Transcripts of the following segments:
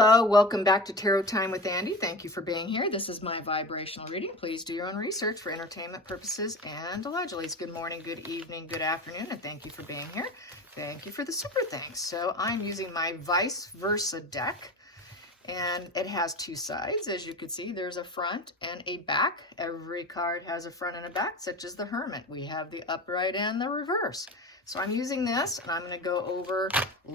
Hello, welcome back to Tarot Time with Andy. Thank you for being here. This is my vibrational reading. Please do your own research for entertainment purposes and allegedly. Good morning, good evening, good afternoon, and thank you for being here. Thank you for the super thanks. So I'm using my vice versa deck, and it has two sides. As you can see, there's a front and a back. Every card has a front and a back, such as the Hermit. We have the upright and the reverse. So I'm using this, and I'm going to go over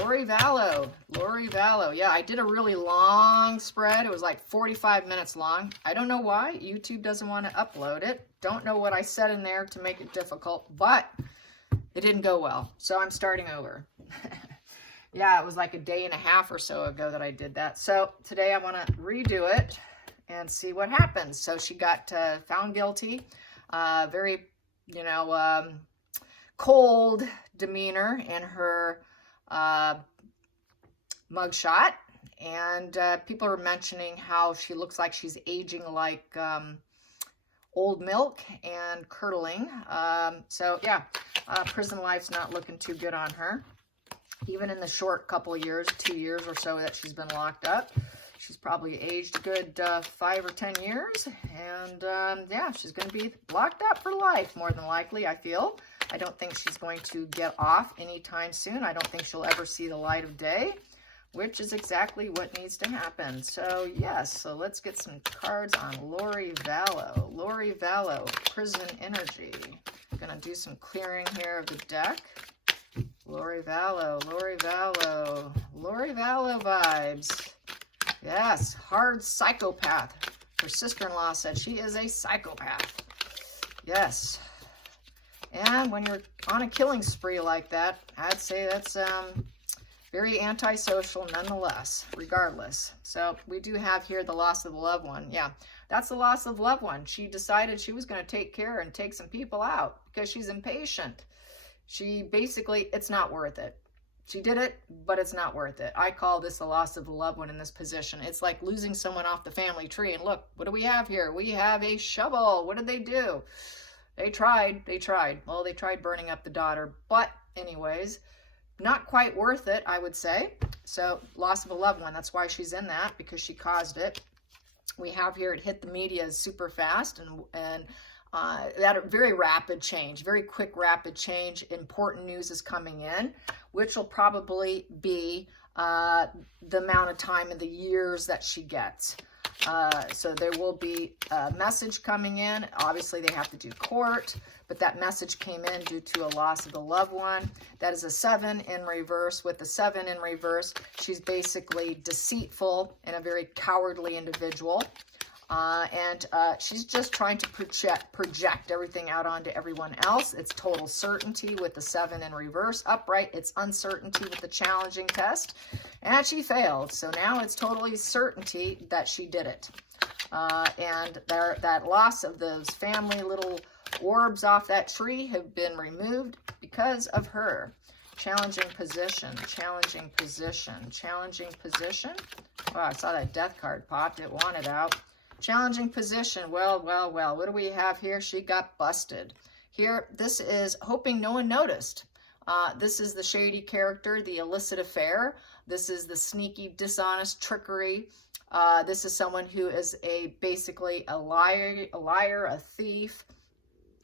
Lori Vallow. Lori Vallow. Yeah, I did a really long spread. It was like 45 minutes long. I don't know why. YouTube doesn't want to upload it. Don't know what I said in there to make it difficult, but it didn't go well. So I'm starting over. Yeah, it was like a day and a half or so ago that I did that. So today I want to redo it and see what happens. So she got found guilty. Very, cold demeanor in her mugshot, and people are mentioning how she looks like she's aging like old milk and curdling. So yeah, prison life's not looking too good on her. Even in the short couple of years, 2 years or so that she's been locked up, she's probably aged a good 5 or 10 years, and yeah, she's going to be locked up for life, more than likely, I feel. I don't think she's going to get off anytime soon. I don't think she'll ever see the light of day, which is exactly what needs to happen. So yes, so let's get some cards on Lori Vallow. Lori Vallow, prison energy. I'm going to do some clearing here of the deck. Lori Vallow, Lori Vallow, Lori Vallow vibes. Yes, hard psychopath. Her sister-in-law said she is a psychopath. Yes. And when you're on a killing spree like that, I'd say that's very antisocial nonetheless, regardless. So we do have here the loss of a loved one. Yeah, that's the loss of a loved one. She decided she was going to take care and take some people out because she's impatient. She basically, it's not worth it. She did it, but it's not worth it. I call this the loss of a loved one in this position. It's like losing someone off the family tree. And look, what do we have here? We have a shovel. What did they do? They tried. Well, they tried burning up the daughter. But anyways, not quite worth it, I would say. So loss of a loved one. That's why she's in that, because she caused it. We have here, it hit the media super fast, and that very rapid change, very quick, rapid change. Important news is coming in, which will probably be the amount of time in the years that she gets. So there will be a message coming in. Obviously, they have to do court, but that message came in due to a loss of a loved one. That is a 7 in reverse. With the 7 in reverse, she's basically deceitful and a very cowardly individual. And she's just trying to project everything out onto everyone else. It's total certainty with the 7 in reverse. Upright, it's uncertainty with the challenging test. And she failed. So now it's totally certainty that she did it. And that loss of those family little orbs off that tree have been removed because of her. Challenging position, challenging position, challenging position. Oh, I saw that death card popped. It wanted out. Challenging position. Well. What do we have here? She got busted. Here, this is hoping no one noticed. This is the shady character, the illicit affair. This is the sneaky, dishonest trickery. This is someone who is basically a liar, a thief,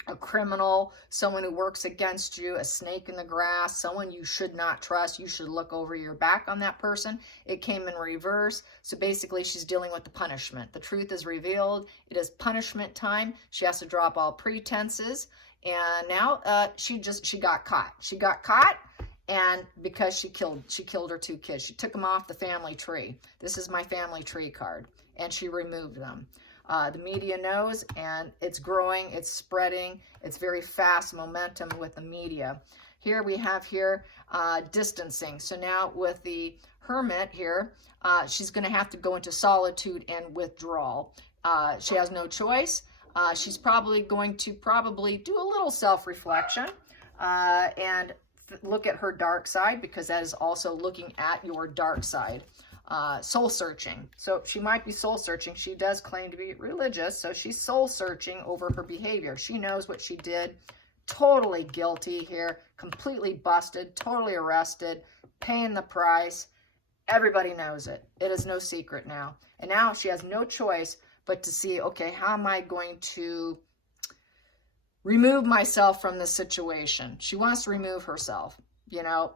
a criminal, someone who works against you, a snake in the grass, someone you should not trust. You should look over your back on that person. It came in reverse. So basically, she's dealing with the punishment. The truth is revealed. It is punishment time. She has to drop all pretenses. And now she got caught. She got caught, and because she killed her 2 kids. She took them off the family tree. This is my family tree card, and she removed them. The media knows, and it's growing, it's spreading, it's very fast momentum with the media. Here we have here distancing. So now with the Hermit here, she's going to have to go into solitude and withdrawal. She has no choice. She's probably going to do a little self-reflection and look at her dark side, because that is also looking at your dark side. Soul searching. So she might be soul searching. She does claim to be religious, so she's soul searching over her behavior. She knows what she did. Totally guilty here, completely busted, totally arrested, paying the price. Everybody knows it. It is no secret now. And now she has no choice but to see, okay, how am I going to remove myself from this situation? She wants to remove herself, you know,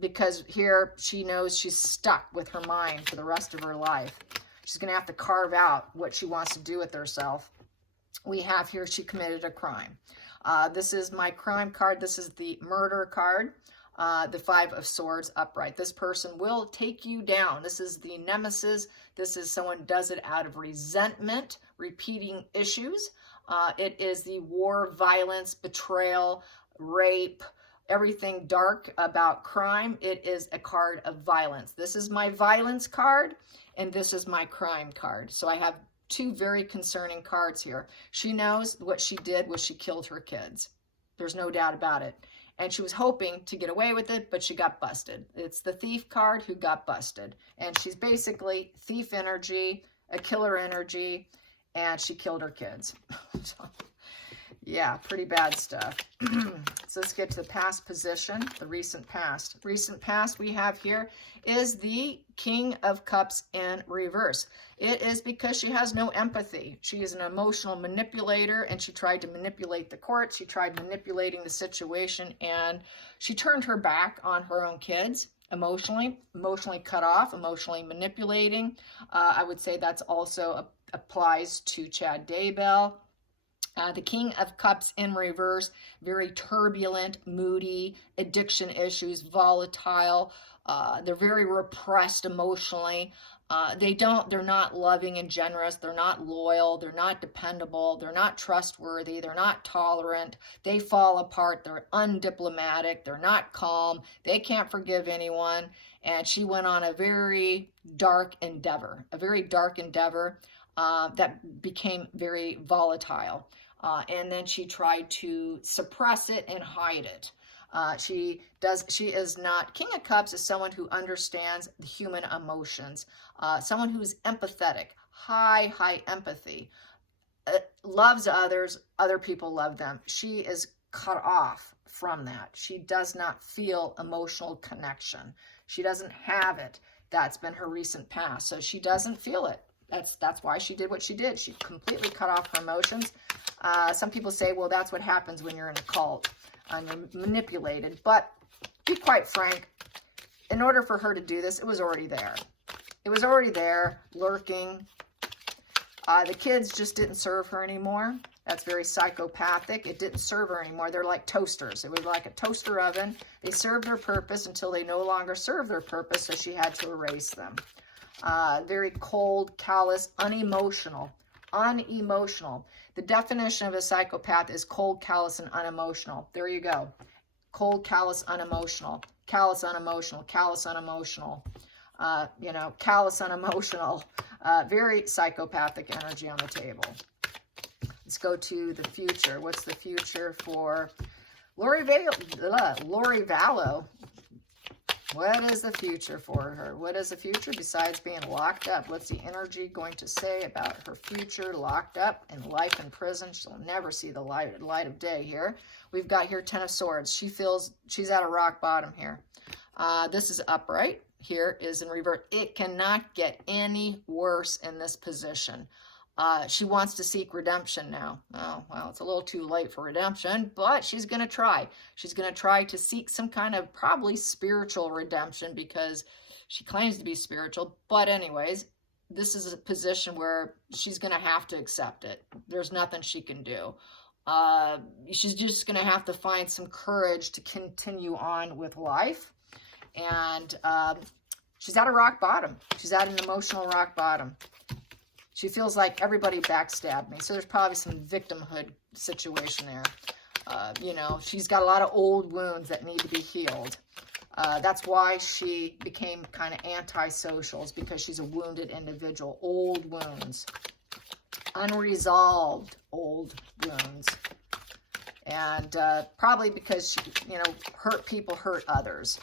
because here she knows she's stuck with her mind for the rest of her life. She's going to have to carve out what she wants to do with herself. We have here, she committed a crime. This is my crime card. This is the murder card. The Five of Swords upright. This person will take you down. This is the nemesis. This is someone who does it out of resentment, repeating issues. It is the war, violence, betrayal, rape, everything dark about crime. It is a card of violence. This is my violence card, and this is my crime card. So I have two very concerning cards here. She knows what she did was she killed her kids. There's no doubt about it. And she was hoping to get away with it, but she got busted. It's the thief card who got busted. And she's basically thief energy, a killer energy, and she killed her kids. So, yeah, pretty bad stuff. So let's get to the past position, the recent past. Recent past we have here is the King of Cups in reverse. It is because she has no empathy. She is an emotional manipulator, and she tried to manipulate the court. She tried manipulating the situation, and she turned her back on her own kids emotionally cut off, emotionally manipulating. I would say that's also applies to Chad Daybell. The King of Cups in reverse, very turbulent, moody, addiction issues, volatile. They're very repressed emotionally. They're not loving and generous. They're not loyal. They're not dependable. They're not trustworthy. They're not tolerant. They fall apart. They're undiplomatic. They're not calm. They can't forgive anyone. And she went on a very dark endeavor, that became very volatile. And then she tried to suppress it and hide it. She is not, King of Cups is someone who understands the human emotions, someone who's empathetic, high empathy, loves others, other people love them. She is cut off from that. She does not feel emotional connection. She doesn't have it. That's been her recent past. So she doesn't feel it. That's why she did what she did. She completely cut off her emotions. Some people say, well, that's what happens when you're in a cult and you're manipulated. But be quite frank, in order for her to do this, it was already there. It was already there, lurking. The kids just didn't serve her anymore. That's very psychopathic. It didn't serve her anymore. They're like toasters. It was like a toaster oven. They served their purpose until they no longer served their purpose, so she had to erase them. Very cold, callous, unemotional. The definition of a psychopath is cold, callous, and unemotional. There you go. Cold, callous, unemotional. Callous, unemotional. Callous, unemotional. Callous, unemotional. Very psychopathic energy on the table. Let's go to the future. What's the future for Lori Vallow? What is the future for her? What is the future besides being locked up? What's the energy going to say about her future? Locked up in life in prison. She'll never see the light of day here. We've got here 10 of Swords. She feels she's at a rock bottom here. This is upright. Here is in reverse. It cannot get any worse in this position. She wants to seek redemption now. Oh, well, it's a little too late for redemption, but she's going to try. She's going to try to seek some kind of probably spiritual redemption because she claims to be spiritual. But anyways, this is a position where she's going to have to accept it. There's nothing she can do. She's just going to have to find some courage to continue on with life. And she's at a rock bottom. She's at an emotional rock bottom. She feels like everybody backstabbed me. So there's probably some victimhood situation there. She's got a lot of old wounds that need to be healed. That's why she became kind of antisocial, is because she's a wounded individual. Old wounds. Unresolved old wounds. And probably because she, hurt people hurt others.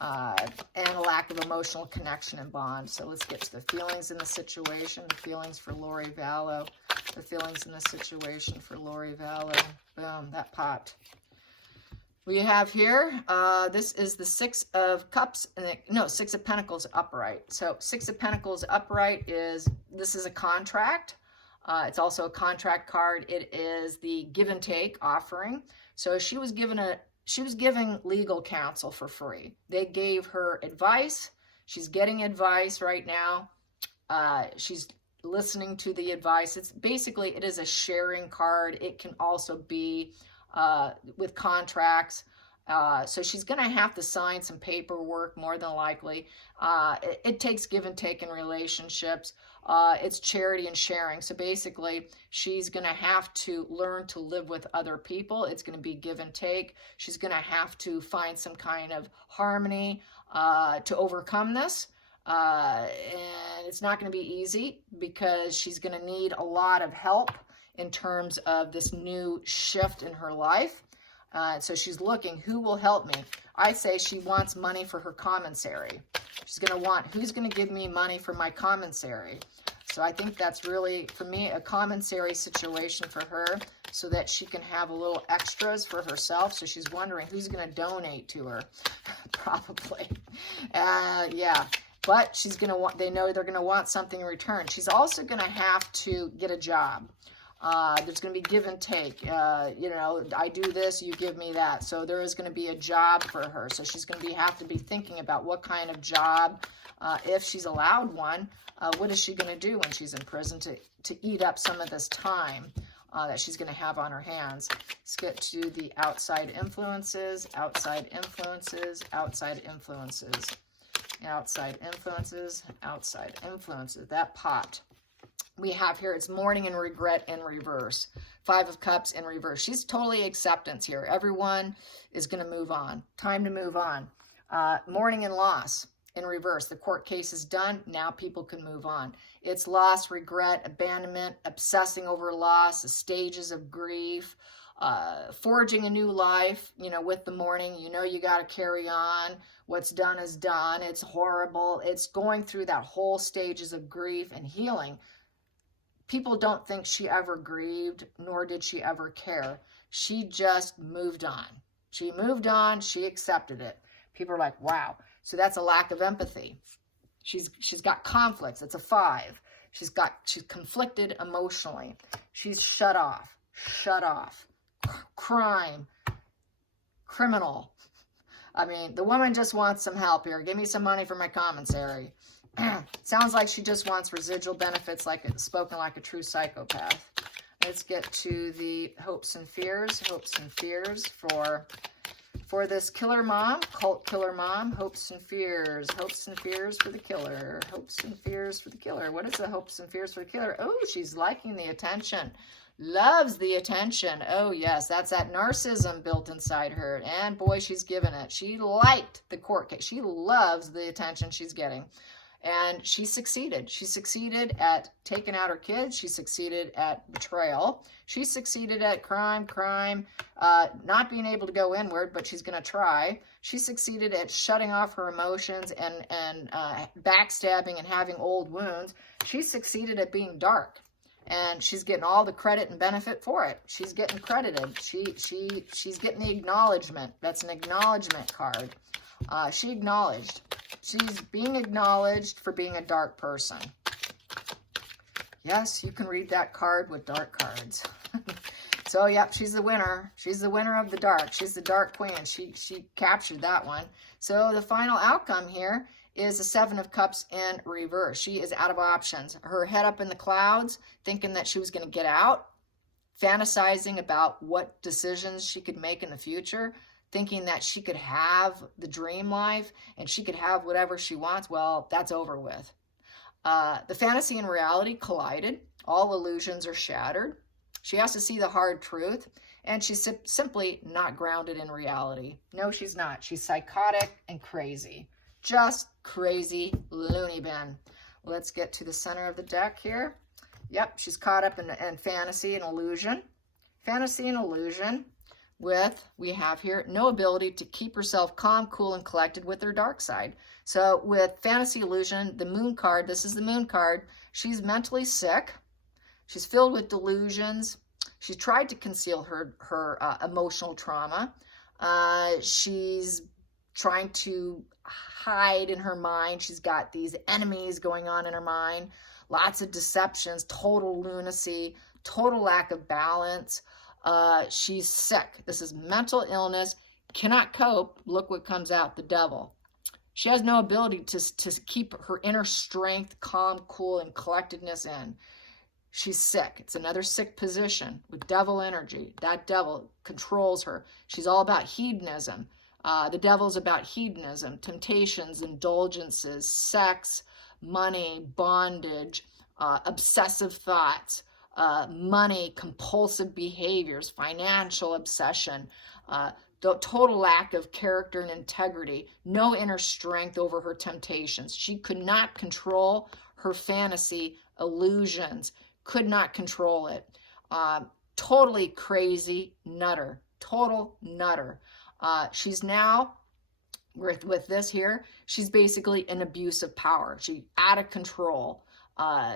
And a lack of emotional connection and bond. So let's get to the feelings in the situation. The feelings for Lori Vallow. The feelings in the situation for Lori Vallow. Boom, that popped. We have here, this is the Six of Cups, no, Six of Pentacles upright. So Six of Pentacles upright this is a contract. It's also a contract card. It is the give and take offering. So she was giving legal counsel for free. They gave her advice. She's getting advice right now. She's listening to the advice. It is a sharing card. It can also be with contracts. So she's going to have to sign some paperwork more than likely. It takes give and take in relationships. It's charity and sharing. So basically, she's going to have to learn to live with other people. It's going to be give and take. She's going to have to find some kind of harmony to overcome this. And it's not going to be easy because she's going to need a lot of help in terms of this new shift in her life. So she's looking, who will help me? I say she wants money for her commissary. She's going to want, who's going to give me money for my commissary? So I think that's really, for me, a commissary situation for her so that she can have a little extras for herself. So she's wondering who's going to donate to her, probably. Yeah. But she's going to want, they know they're going to want something in return. She's also going to have to get a job. There's going to be give and take. You know, I do this, you give me that. So there is going to be a job for her. So she's going to have to be thinking about what kind of job, if she's allowed one, what is she going to do when she's in prison to eat up some of this time that she's going to have on her hands. Let's get to the outside influences, outside influences, outside influences, outside influences, outside influences. That pot. We have here, it's mourning and regret in reverse. Five of Cups in reverse. She's totally acceptance here. Everyone is going to move on. Time to move on. Mourning and loss in reverse. The court case is done. Now people can move on. It's loss, regret, abandonment, obsessing over loss, the stages of grief, forging a new life, you know, with the mourning. You know you got to carry on. What's done is done. It's horrible. It's going through that whole stages of grief and healing. People don't think she ever grieved, nor did she ever care. She just moved on. She moved on. She accepted it. People are like, wow. So that's a lack of empathy. She's got conflicts. It's a 5. She's conflicted emotionally. She's shut off. Crime. Criminal. I mean, the woman just wants some help here. Give me some money for my commissary. Sounds like she just wants residual benefits, spoken like a true psychopath. Let's get to the hopes and fears. Hopes and fears for this killer mom, cult killer mom. Hopes and fears. Hopes and fears for the killer. Hopes and fears for the killer. What is the hopes and fears for the killer? Oh, she's liking the attention. Loves the attention. Oh, yes, that's that narcissism built inside her. And boy, she's given it. She liked the court case. She loves the attention she's getting. And she succeeded. She succeeded at taking out her kids. She succeeded at betrayal. She succeeded at crime, not being able to go inward, but she's going to try. She succeeded at shutting off her emotions and backstabbing and having old wounds. She succeeded at being dark. And she's getting all the credit and benefit for it. She's getting credited. She's getting the acknowledgement. That's an acknowledgement card. She acknowledged. She's being acknowledged for being a dark person. Yes, you can read that card with dark cards. So, yep, she's the winner. She's the winner of the dark. She's the dark queen. She captured that one. So the final outcome here is the 7 of Cups in reverse. She is out of options. Her head up in the clouds, thinking that she was going to get out, fantasizing about what decisions she could make in the future, thinking that she could have the dream life and she could have whatever she wants. Well, that's over with. The fantasy and reality collided. All illusions are shattered. She has to see the hard truth, and she's simply not grounded in reality. No, she's not. She's psychotic and crazy. Just crazy loony bin. Let's get to the center of the deck here. Yep, she's caught up in fantasy and illusion. Fantasy and illusion with, we have here, no ability to keep herself calm, cool, and collected with her dark side. So with fantasy illusion, the moon card, this is the moon card, she's mentally sick. She's filled with delusions. She tried to conceal her emotional trauma. She's trying to hide in her mind. She's got these enemies going on in her mind. Lots of deceptions, total lunacy, total lack of balance. She's sick. This is mental illness. Cannot cope. Look what comes out, the devil. She has no ability to keep her inner strength, calm, cool, and collectedness in. She's sick. It's another sick position with devil energy. That devil controls her. She's all about hedonism. The devil's about hedonism, temptations, indulgences, sex, money, bondage, obsessive thoughts, money, compulsive behaviors, financial obsession, the total lack of character and integrity, no inner strength over her temptations. She could not control her fantasy illusions, could not control it. Totally crazy nutter, total nutter. She's now, with this here, she's basically an abuse of power. She's out of control.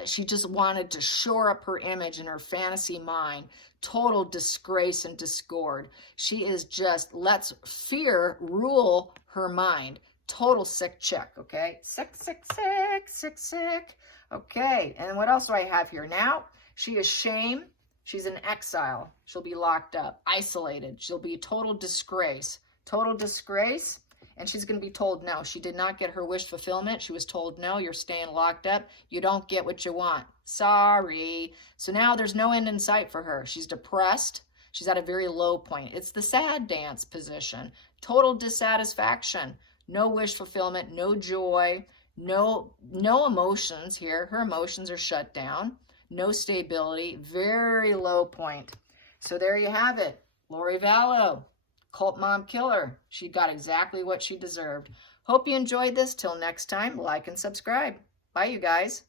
She just wanted to shore up her image in her fantasy mind. Total disgrace and discord. She is just, lets fear rule her mind. Total sick chick, okay? Sick, sick, sick, sick, sick. Okay, and what else do I have here? Now, she is shame. She's in exile. She'll be locked up, isolated. She'll be a total disgrace. Total disgrace. And she's going to be told no. She did not get her wish fulfillment. She was told, no, you're staying locked up. You don't get what you want. Sorry. So now there's no end in sight for her. She's depressed. She's at a very low point. It's the sad dance position. Total dissatisfaction. No wish fulfillment. No joy. No emotions here. Her emotions are shut down. No stability. Very low point. So there you have it. Lori Vallow. Cult mom killer. She got exactly what she deserved. Hope you enjoyed this. Till next time, like and subscribe. Bye, you guys.